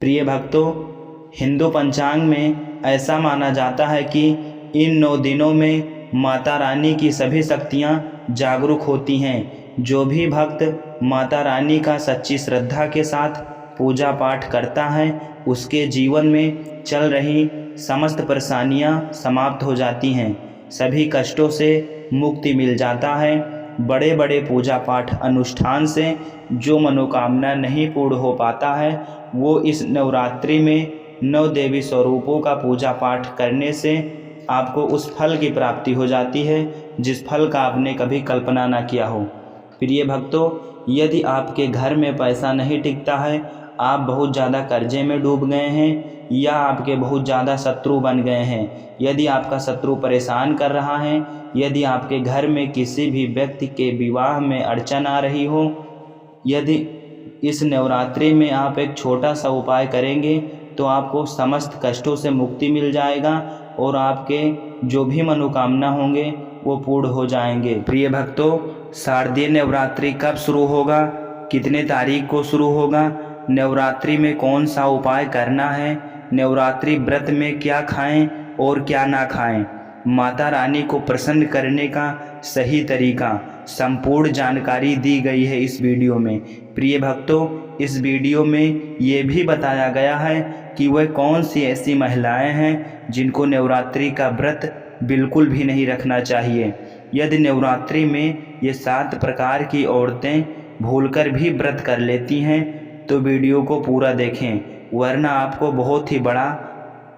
प्रिय भक्तों, हिंदू पंचांग में ऐसा माना जाता है कि इन 9 दिनों में माता रानी की सभी शक्तियां जागरूक होती हैं। जो भी भक्त माता रानी का सच्ची श्रद्धा के साथ पूजा पाठ करता है, उसके जीवन में चल रही समस्त परेशानियां समाप्त हो जाती हैं, सभी कष्टों से मुक्ति मिल जाता है। बड़े बड़े पूजा पाठ अनुष्ठान से जो मनोकामना नहीं पूर्ण हो पाता है, वो इस नवरात्रि में 9 देवी स्वरूपों का पूजा पाठ करने से आपको उस फल की प्राप्ति हो जाती है जिस फल का आपने कभी कल्पना ना किया हो। प्रिय भक्तों, यदि आपके घर में पैसा नहीं टिकता है, आप बहुत ज़्यादा कर्जे में डूब गए हैं या आपके बहुत ज़्यादा शत्रु बन गए हैं, यदि आपका शत्रु परेशान कर रहा है, यदि आपके घर में किसी भी व्यक्ति के विवाह में अड़चन आ रही हो, यदि इस नवरात्रि में आप एक छोटा सा उपाय करेंगे तो आपको समस्त कष्टों से मुक्ति मिल जाएगा और आपके जो भी मनोकामना होंगे वो पूर्ण हो जाएंगे। प्रिय भक्तों, शारदीय नवरात्रि कब शुरू होगा, कितने तारीख को शुरू होगा, नवरात्रि में कौन सा उपाय करना है, नवरात्रि व्रत में क्या खाएं और क्या ना खाएं, माता रानी को प्रसन्न करने का सही तरीका, संपूर्ण जानकारी दी गई है इस वीडियो में। प्रिय भक्तों, इस वीडियो में ये भी बताया गया है कि वह कौन सी ऐसी महिलाएं हैं जिनको नवरात्रि का व्रत बिल्कुल भी नहीं रखना चाहिए। यदि नवरात्रि में ये 7 प्रकार की औरतें भूलकर भी व्रत कर लेती हैं तो वीडियो को पूरा देखें, वरना आपको बहुत ही बड़ा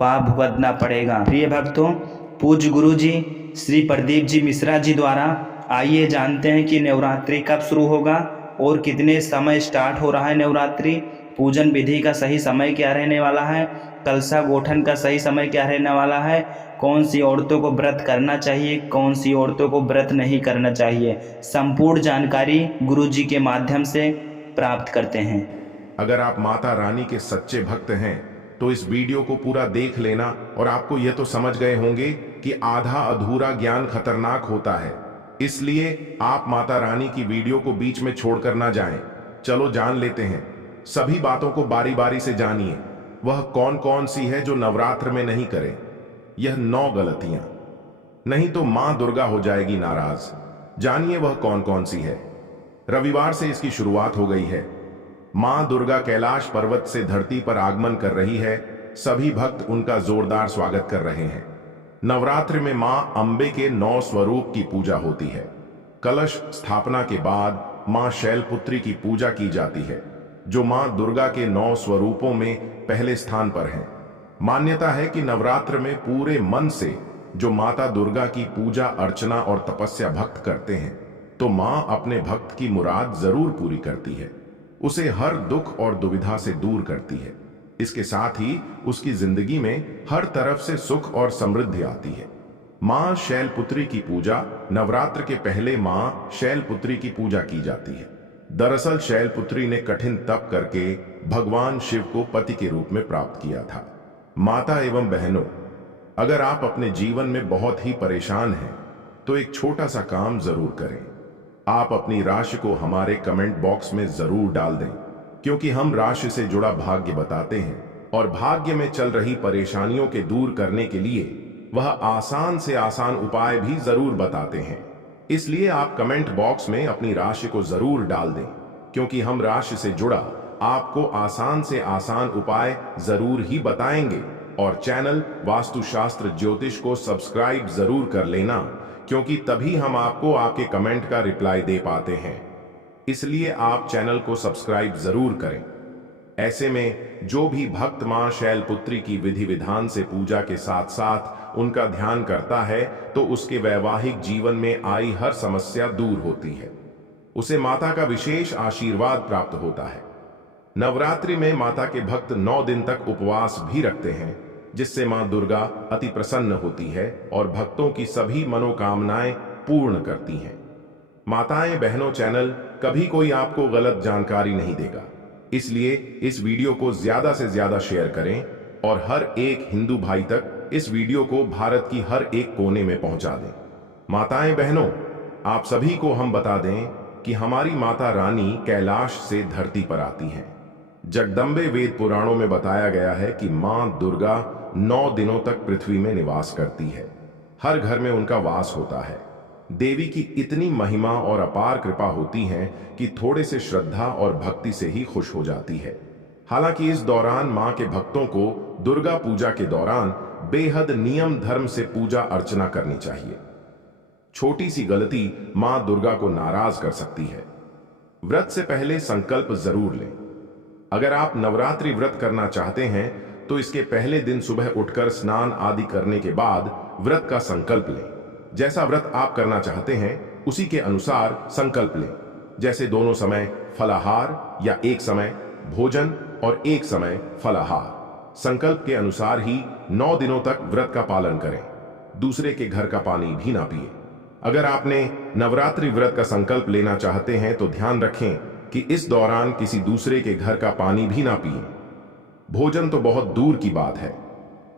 पाप भुगतना पड़ेगा। प्रिय भक्तों, पूज्य गुरु जी श्री प्रदीप जी मिश्रा जी द्वारा आइए जानते हैं कि नवरात्रि कब शुरू होगा और कितने समय स्टार्ट हो रहा है नवरात्रि, पूजन विधि का सही समय क्या रहने वाला है, कलशा गठन का सही समय क्या रहने वाला है, कौन सी औरतों को व्रत करना चाहिए, कौन सी औरतों को व्रत नहीं करना चाहिए, संपूर्ण जानकारी गुरु जी के माध्यम से प्राप्त करते हैं। अगर आप माता रानी के सच्चे भक्त हैं तो इस वीडियो को पूरा देख लेना और आपको यह तो समझ गए होंगे कि आधा अधूरा ज्ञान खतरनाक होता है, इसलिए आप माता रानी की वीडियो को बीच में छोड़कर ना जाएं। चलो जान लेते हैं, सभी बातों को बारी बारी से जानिए। वह कौन कौन सी है जो नवरात्र में नहीं करें, यह 9 गलतियां, नहीं तो मां दुर्गा हो जाएगी नाराज। जानिए वह कौन कौन सी है। रविवार से इसकी शुरुआत हो गई है। मां दुर्गा कैलाश पर्वत से धरती पर आगमन कर रही है, सभी भक्त उनका जोरदार स्वागत कर रहे हैं। नवरात्र में मां अंबे के 9 स्वरूप की पूजा होती है। कलश स्थापना के बाद मां शैलपुत्री की पूजा की जाती है, जो मां दुर्गा के 9 स्वरूपों में पहले स्थान पर हैं। मान्यता है कि नवरात्र में पूरे मन से जो माता दुर्गा की पूजा अर्चना और तपस्या भक्त करते हैं, तो मां अपने भक्त की मुराद जरूर पूरी करती है, उसे हर दुख और दुविधा से दूर करती है। इसके साथ ही उसकी जिंदगी में हर तरफ से सुख और समृद्धि आती है। मां शैलपुत्री की पूजा नवरात्र के पहले मां शैलपुत्री की पूजा की जाती है। दरअसल शैलपुत्री ने कठिन तप करके भगवान शिव को पति के रूप में प्राप्त किया था। माता एवं बहनों, अगर आप अपने जीवन में बहुत ही परेशान हैं तो एक छोटा सा काम जरूर करें। आप अपनी राशि को हमारे कमेंट बॉक्स में जरूर डाल दें, क्योंकि हम राशि से जुड़ा भाग्य बताते हैं और भाग्य में चल रही परेशानियों के दूर करने के लिए वह आसान से आसान उपाय भी जरूर बताते हैं। इसलिए आप कमेंट बॉक्स में अपनी राशि को जरूर डाल दें, क्योंकि हम राशि से जुड़ा आपको आसान से आसान उपाय जरूर ही बताएंगे। और चैनल वास्तुशास्त्र ज्योतिष को सब्सक्राइब जरूर कर लेना, क्योंकि तभी हम आपको आपके कमेंट का रिप्लाई दे पाते हैं। इसलिए आप चैनल को सब्सक्राइब जरूर करें। ऐसे में जो भी भक्त मां शैलपुत्री की विधि विधान से पूजा के साथ साथ उनका ध्यान करता है, तो उसके वैवाहिक जीवन में आई हर समस्या दूर होती है, उसे माता का विशेष आशीर्वाद प्राप्त होता है। नवरात्रि में माता के भक्त 9 दिन तक उपवास भी रखते हैं, जिससे मां दुर्गा अति प्रसन्न होती है और भक्तों की सभी मनोकामनाएं पूर्ण करती हैं। माताएं बहनों, चैनल कभी कोई आपको गलत जानकारी नहीं देगा, इसलिए इस वीडियो को ज्यादा से ज्यादा शेयर करें और हर एक हिंदू भाई तक इस वीडियो को भारत की हर एक कोने में पहुंचा दें। माताएं बहनों, आप सभी को हम बता दें कि हमारी माता रानी कैलाश से धरती पर आती हैं। जगदम्बे वेद पुराणों में बताया गया है कि मां दुर्गा 9 दिनों तक पृथ्वी में निवास करती है। हर घर में उनका वास होता है। देवी की इतनी महिमा और अपार कृपा होती है कि थोड़े से श्रद्धा और भक्ति से ही खुश हो जाती है। हालांकि इस दौरान मां के भक्तों को दुर्गा पूजा के दौरान बेहद नियम धर्म से पूजा अर्चना करनी चाहिए। छोटी सी गलती मां दुर्गा को नाराज कर सकती है। व्रत से पहले संकल्प जरूर लें। अगर आप नवरात्रि व्रत करना चाहते हैं तो इसके पहले दिन सुबह उठकर स्नान आदि करने के बाद व्रत का संकल्प लें। जैसा व्रत आप करना चाहते हैं उसी के अनुसार संकल्प लें, जैसे दोनों समय फलाहार या एक समय भोजन और एक समय फलाहार। संकल्प के अनुसार ही 9 दिनों तक व्रत का पालन करें। दूसरे के घर का पानी भी ना पिए। अगर आपने नवरात्रि व्रत का संकल्प लेना चाहते हैं तो ध्यान रखें कि इस दौरान किसी दूसरे के घर का पानी भी ना पिए। भोजन तो बहुत दूर की बात है,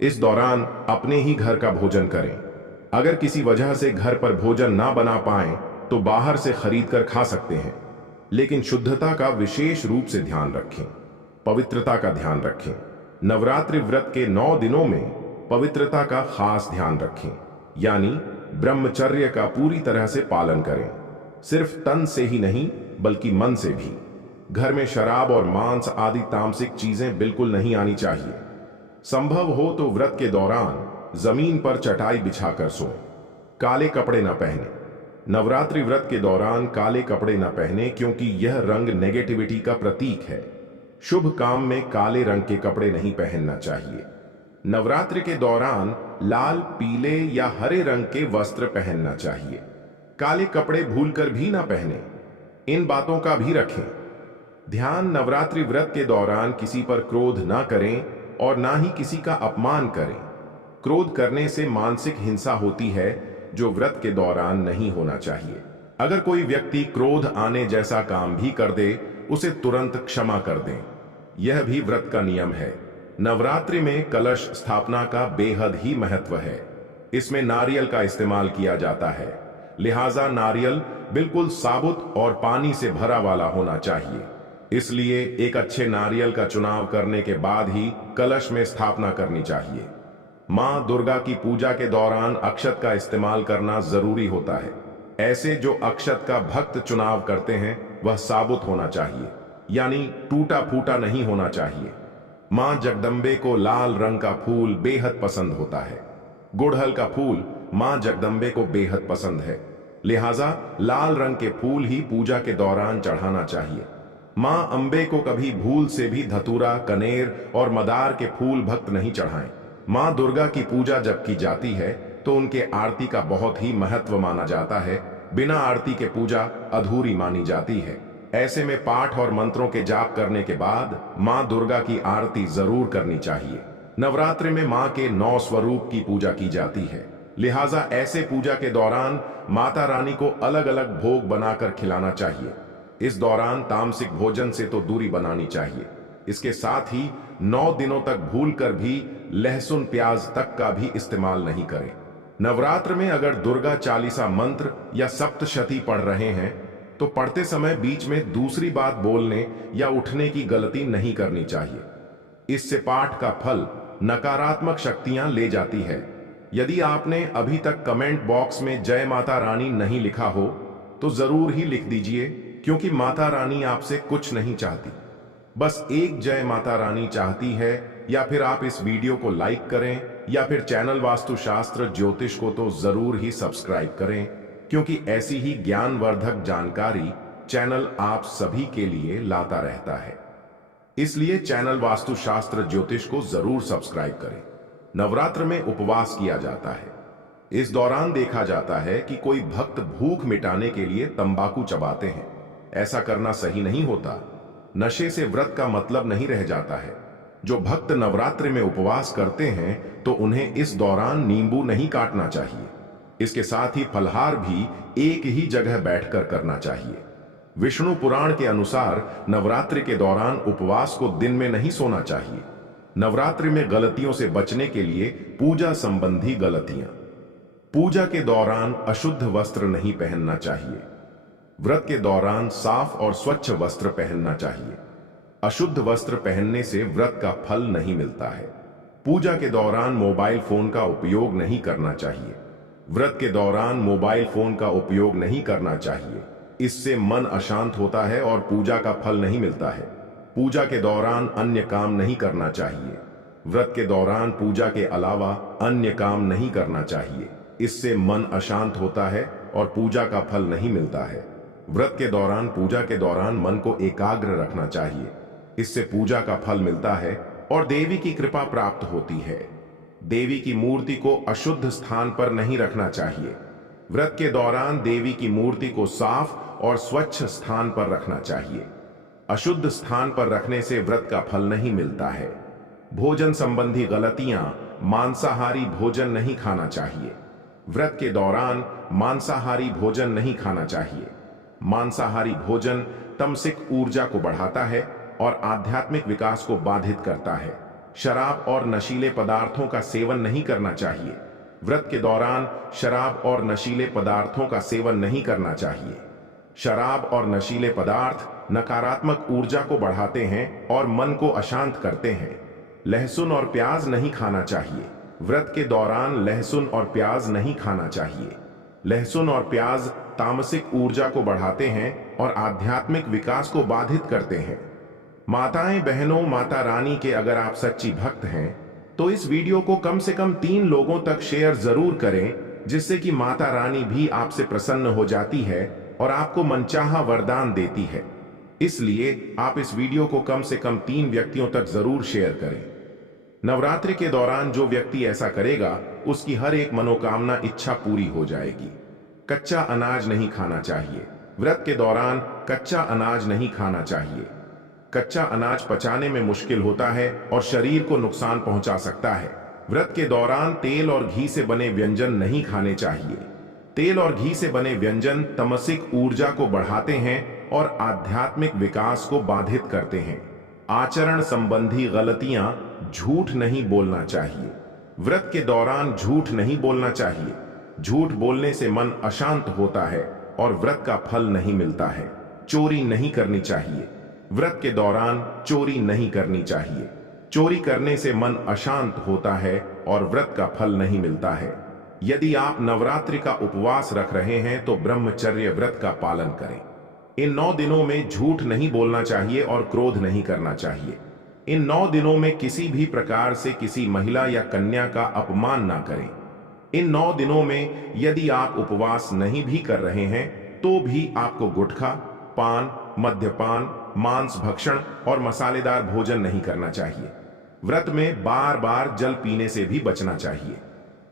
इस दौरान अपने ही घर का भोजन करें। अगर किसी वजह से घर पर भोजन ना बना पाएं तो बाहर से खरीद कर खा सकते हैं, लेकिन शुद्धता का विशेष रूप से ध्यान रखें, पवित्रता का ध्यान रखें। नवरात्रि व्रत के 9 दिनों में पवित्रता का खास ध्यान रखें, यानी ब्रह्मचर्य का पूरी तरह से पालन करें। सिर्फ तन से ही नहीं बल्कि मन से भी। घर में शराब और मांस आदि तामसिक चीजें बिल्कुल नहीं आनी चाहिए। संभव हो तो व्रत के दौरान जमीन पर चटाई बिछाकर सोएं। काले कपड़े न पहने। नवरात्रि व्रत के दौरान काले कपड़े न पहने, क्योंकि यह रंग नेगेटिविटी का प्रतीक है। शुभ काम में काले रंग के कपड़े नहीं पहनना चाहिए। नवरात्रि के दौरान लाल, पीले या हरे रंग के वस्त्र पहनना चाहिए। काले कपड़े भूलकर भी ना पहने। इन बातों का भी रखें ध्यान। नवरात्रि व्रत के दौरान किसी पर क्रोध ना करें और ना ही किसी का अपमान करें। क्रोध करने से मानसिक हिंसा होती है, जो व्रत के दौरान नहीं होना चाहिए। अगर कोई व्यक्ति क्रोध आने जैसा काम भी कर दे, उसे तुरंत क्षमा कर दें। यह भी व्रत का नियम है। नवरात्रि में कलश स्थापना का बेहद ही महत्व है। इसमें नारियल का इस्तेमाल किया जाता है, लिहाजा नारियल बिल्कुल साबुत और पानी से भरा वाला होना चाहिए। इसलिए एक अच्छे नारियल का चुनाव करने के बाद ही कलश में स्थापना करनी चाहिए। मां दुर्गा की पूजा के दौरान अक्षत का इस्तेमाल करना जरूरी होता है। ऐसे जो अक्षत का भक्त चुनाव करते हैं वह साबुत होना चाहिए, यानी टूटा फूटा नहीं होना चाहिए। मां जगदम्बे को लाल रंग का फूल बेहद पसंद होता है। गुड़हल का फूल मां जगदम्बे को बेहद पसंद है, लिहाजा लाल रंग के फूल ही पूजा के दौरान चढ़ाना चाहिए। मां अंबे को कभी भूल से भी धतूरा, कनेर और मदार के फूल भक्त नहीं चढ़ाएं। मां दुर्गा की पूजा जब की जाती है तो उनके आरती का बहुत ही महत्व माना जाता है। बिना आरती के पूजा अधूरी मानी जाती है। ऐसे में पाठ और मंत्रों के जाप करने के बाद मां दुर्गा की आरती जरूर करनी चाहिए। नवरात्रि में मां के 9 स्वरूप की पूजा की जाती है, लिहाजा ऐसे पूजा के दौरान माता रानी को अलग अलग भोग बनाकर खिलाना चाहिए। इस दौरान तामसिक भोजन से तो दूरी बनानी चाहिए। इसके साथ ही 9 दिनों तक भूलकर भी लहसुन प्याज तक का भी इस्तेमाल नहीं करें। नवरात्र में अगर दुर्गा चालीसा मंत्र या सप्तशती पढ़ रहे हैं तो पढ़ते समय बीच में दूसरी बात बोलने या उठने की गलती नहीं करनी चाहिए। इससे पाठ का फल नकारात्मक शक्तियां ले जाती है। यदि आपने अभी तक कमेंट बॉक्स में जय माता रानी नहीं लिखा हो तो जरूर ही लिख दीजिए, क्योंकि माता रानी आपसे कुछ नहीं चाहती, बस एक जय माता रानी चाहती है। या फिर आप इस वीडियो को लाइक करें या फिर चैनल वास्तुशास्त्र ज्योतिष को तो जरूर ही सब्सक्राइब करें, क्योंकि ऐसी ही ज्ञानवर्धक जानकारी चैनल आप सभी के लिए लाता रहता है। इसलिए चैनल वास्तुशास्त्र ज्योतिष को जरूर सब्सक्राइब करें। नवरात्र में उपवास किया जाता है। इस दौरान देखा जाता है कि कोई भक्त भूख मिटाने के लिए तंबाकू चबाते हैं। ऐसा करना सही नहीं होता। नशे से व्रत का मतलब नहीं रह जाता है। जो भक्त नवरात्रि में उपवास करते हैं तो उन्हें इस दौरान नींबू नहीं काटना चाहिए। इसके साथ ही फलहार भी एक ही जगह बैठकर करना चाहिए। विष्णु पुराण के अनुसार नवरात्रि के दौरान उपवास को दिन में नहीं सोना चाहिए। नवरात्रि में गलतियों से बचने के लिए पूजा संबंधी गलतियां। पूजा के दौरान अशुद्ध वस्त्र नहीं पहनना चाहिए। व्रत के दौरान साफ और स्वच्छ वस्त्र पहनना चाहिए। अशुद्ध वस्त्र पहनने से व्रत का फल नहीं मिलता है। पूजा के दौरान मोबाइल फोन का उपयोग नहीं करना चाहिए। व्रत के दौरान मोबाइल फोन का उपयोग नहीं करना चाहिए, इससे मन अशांत होता है और पूजा का फल नहीं मिलता है। पूजा के दौरान अन्य काम नहीं करना चाहिए। व्रत के दौरान पूजा के अलावा अन्य काम नहीं करना चाहिए, इससे मन अशांत होता है और पूजा का फल नहीं मिलता है। व्रत के दौरान पूजा के दौरान मन को एकाग्र रखना चाहिए, इससे पूजा का फल मिलता है और देवी की कृपा प्राप्त होती है। देवी की मूर्ति को अशुद्ध स्थान पर नहीं रखना चाहिए। व्रत के दौरान देवी की मूर्ति को साफ और स्वच्छ स्थान पर रखना चाहिए। अशुद्ध स्थान पर रखने से व्रत का फल नहीं मिलता है। भोजन संबंधी गलतियां, मांसाहारी भोजन नहीं खाना चाहिए। व्रत के दौरान मांसाहारी भोजन नहीं खाना चाहिए। मांसाहारी भोजन तमसिक ऊर्जा को बढ़ाता है और आध्यात्मिक विकास को बाधित करता है। शराब और नशीले पदार्थों का सेवन नहीं करना चाहिए। व्रत के दौरान शराब और नशीले पदार्थों का सेवन नहीं करना चाहिए। शराब और नशीले पदार्थ नकारात्मक ऊर्जा को बढ़ाते हैं और मन को अशांत करते हैं। लहसुन और प्याज नहीं खाना चाहिए। व्रत के दौरान लहसुन और प्याज नहीं खाना चाहिए। लहसुन और प्याज तामसिक ऊर्जा को बढ़ाते हैं और आध्यात्मिक विकास को बाधित करते हैं। माताएं बहनों, माता रानी के अगर आप सच्ची भक्त हैं तो इस वीडियो को कम से कम 3 लोगों तक शेयर जरूर करें, जिससे कि माता रानी भी आपसे प्रसन्न हो जाती है और आपको मनचाहा वरदान देती है। इसलिए आप इस वीडियो को कम से कम 3 व्यक्तियों तक जरूर शेयर करें। नवरात्रि के दौरान जो व्यक्ति ऐसा करेगा उसकी हर एक मनोकामना इच्छा पूरी हो जाएगी। कच्चा अनाज नहीं खाना चाहिए। व्रत के दौरान कच्चा अनाज नहीं खाना चाहिए। कच्चा अनाज पचाने में मुश्किल होता है और शरीर को नुकसान पहुंचा सकता है। व्रत के दौरान तेल और घी से बने व्यंजन नहीं खाने चाहिए। तेल और घी से बने व्यंजन तमसिक ऊर्जा को बढ़ाते हैं और आध्यात्मिक विकास को बाधित करते हैं। आचरण संबंधी गलतियां, झूठ नहीं बोलना चाहिए। व्रत के दौरान झूठ नहीं बोलना चाहिए। झूठ बोलने से मन अशांत होता है और व्रत का फल नहीं मिलता है। चोरी नहीं करनी चाहिए। व्रत के दौरान चोरी नहीं करनी चाहिए। चोरी करने से मन अशांत होता है और व्रत का फल नहीं मिलता है। यदि आप नवरात्रि का उपवास रख रहे हैं तो ब्रह्मचर्य व्रत का पालन करें। इन 9 दिनों में झूठ नहीं बोलना चाहिए और क्रोध नहीं करना चाहिए। इन 9 दिनों में किसी भी प्रकार से किसी महिला या कन्या का अपमान ना करें। इन 9 दिनों में यदि आप उपवास नहीं भी कर रहे हैं तो भी आपको गुटखा, पान, मद्यपान, मांस भक्षण और मसालेदार भोजन नहीं करना चाहिए। व्रत में बार बार जल पीने से भी बचना चाहिए।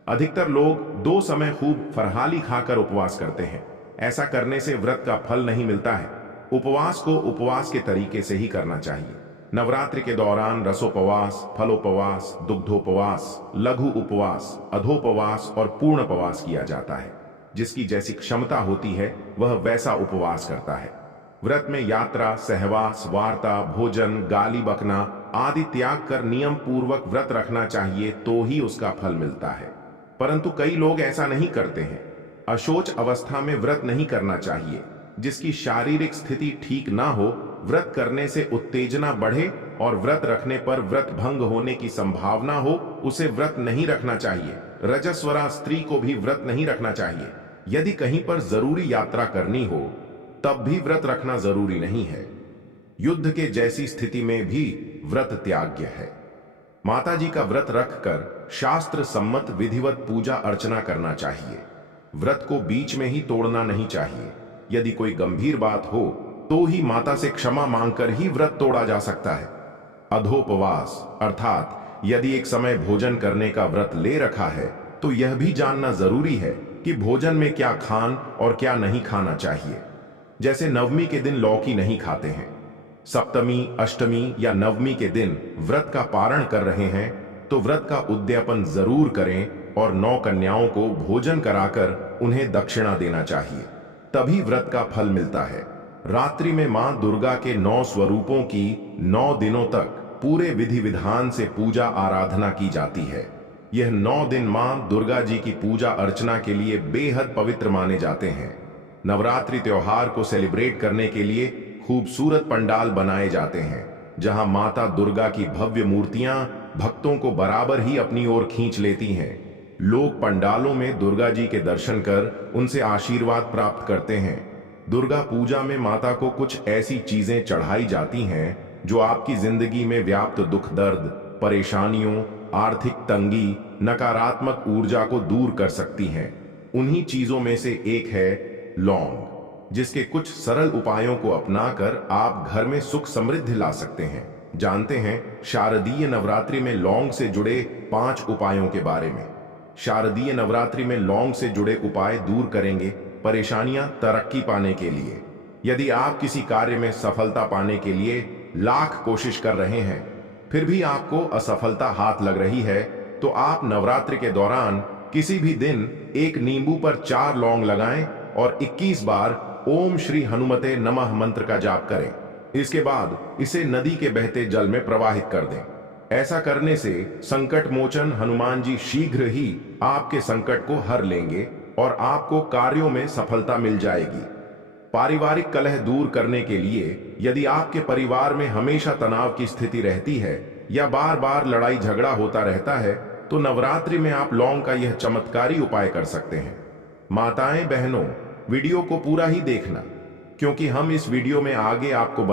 अधिकतर लोग 2 समय खूब फरहाली खाकर उपवास करते हैं। ऐसा करने से व्रत का फल नहीं मिलता है। उपवास को उपवास के तरीके से ही करना चाहिए। नवरात्रि के दौरान रसोपवास, फलोपवास, दुग्धोपवास, लघु उपवास, अधोपवास और पूर्णपवास किया जाता है। जिसकी जैसी क्षमता होती है वह वैसा उपवास करता है। व्रत में यात्रा, सहवास, वार्ता, भोजन, गाली बकना आदि त्याग कर नियम पूर्वक व्रत रखना चाहिए तो ही उसका फल मिलता है। परंतु कई लोग ऐसा नहीं करते हैं। अशोच अवस्था में व्रत नहीं करना चाहिए। जिसकी शारीरिक स्थिति ठीक ना हो, व्रत करने से उत्तेजना बढ़े और व्रत रखने पर व्रत भंग होने की संभावना हो, उसे व्रत नहीं रखना चाहिए। रजस्वला स्त्री को भी व्रत नहीं रखना चाहिए। यदि कहीं पर जरूरी यात्रा करनी हो तब भी व्रत रखना जरूरी नहीं है। युद्ध के जैसी स्थिति में भी व्रत त्याज्य है। माता जी का व्रत रखकर शास्त्र सम्मत विधिवत पूजा अर्चना करना चाहिए। व्रत को बीच में ही तोड़ना नहीं चाहिए। यदि कोई गंभीर बात हो तो ही माता से क्षमा मांगकर ही व्रत तोड़ा जा सकता है। अधोपवास अर्थात यदि एक समय भोजन करने का व्रत ले रखा है तो यह भी जानना जरूरी है कि भोजन में क्या खान और क्या नहीं खाना चाहिए। जैसे नवमी के दिन लौकी नहीं खाते हैं, सप्तमी, अष्टमी या नवमी के दिन व्रत का पारण कर रहे हैं तो व्रत का उद्यापन जरूर करें और 9 कन्याओं को भोजन कराकर उन्हें दक्षिणा देना चाहिए, तभी व्रत का फल मिलता है। रात्रि में मां दुर्गा के 9 स्वरूपों की 9 दिनों तक पूरे विधि विधान से पूजा आराधना की जाती है। यह 9 दिन मां दुर्गा जी की पूजा अर्चना के लिए बेहद पवित्र माने जाते हैं। नवरात्रि त्योहार को सेलिब्रेट करने के लिए खूबसूरत पंडाल बनाए जाते हैं। जहां माता दुर्गा की भव्य मूर्तियां भक्तों को बराबर ही अपनी ओर खींच लेती हैं। लोग पंडालों में दुर्गा जी के दर्शन कर उनसे आशीर्वाद प्राप्त करते हैं। दुर्गा पूजा में माता को कुछ ऐसी चीजें चढ़ाई जाती हैं जो आपकी जिंदगी में व्याप्त दुख दर्द, परेशानियों, आर्थिक तंगी, नकारात्मक ऊर्जा को दूर कर सकती हैं। उन्हीं चीजों में से एक है लौंग, जिसके कुछ सरल उपायों को अपनाकर आप घर में सुख समृद्धि ला सकते हैं। जानते हैं शारदीय नवरात्रि में लौंग से जुड़े 5 उपायों के बारे में। शारदीय नवरात्रि में लौंग से जुड़े उपाय दूर करेंगे परेशानियां तरक्की पाने के लिए। यदि आप किसी कार्य में सफलता पाने के लिए लाख कोशिश कर रहे हैं, फिर भी आपको असफलता हाथ लग रही है, तो आप नवरात्रि के दौरान किसी भी दिन एक नींबू पर 4 लौंग लगाएं और 21 बार ओम श्री हनुमते नमः मंत्र का जाप करें। इसके बाद इसे नदी के बहते जल में प्रवाहित कर दें। ऐसा करने से संकट मोचन हनुमान जी शीघ्र ही आपके संकट को हर लेंगे और आपको कार्यों में सफलता मिल जाएगी। पारिवारिक कलह दूर करने के लिए यदि आपके परिवार में हमेशा तनाव की स्थिति रहती है या बार बार लड़ाई झगड़ा होता रहता है, तो नवरात्रि में आप लौंग का यह चमत्कारी उपाय कर सकते हैं। माताएं बहनों, वीडियो को पूरा ही देखना, क्योंकि हम इस वीडियो में आगे आपको